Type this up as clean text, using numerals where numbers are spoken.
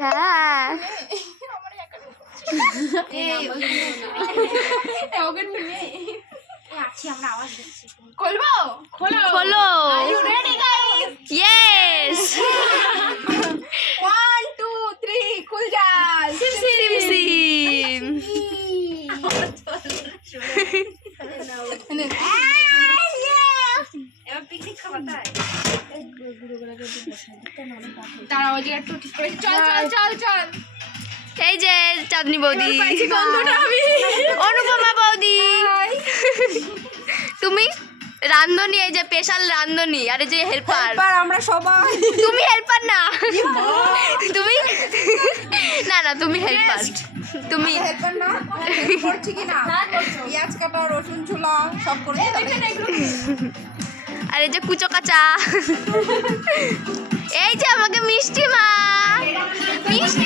হ্যাঁ খোলো ইয়েস 1 2 3 খুল যা সিম সিম তারা ওই জায়গা একটু ঠিক করে চল চল চল চল এই যে চাঁদনি বৌদি পাইছি গন্ধটা আমি অনুপমা বৌদি তুমি রান্ধনি এই যে স্পেশাল রান্ধনি আর এই যে হেল্পার এবার আমরা সবাই তুমি হেল্পার না তুমি না না তুমি হেল্পার তুমি হেল্পার না করছি কি না পেঁয়াজ কাটা রসুন ছোলা সব করে আর এই যে কুচো কাঁচা এই যে আমাকে মিষ্টি মা মিষ্টি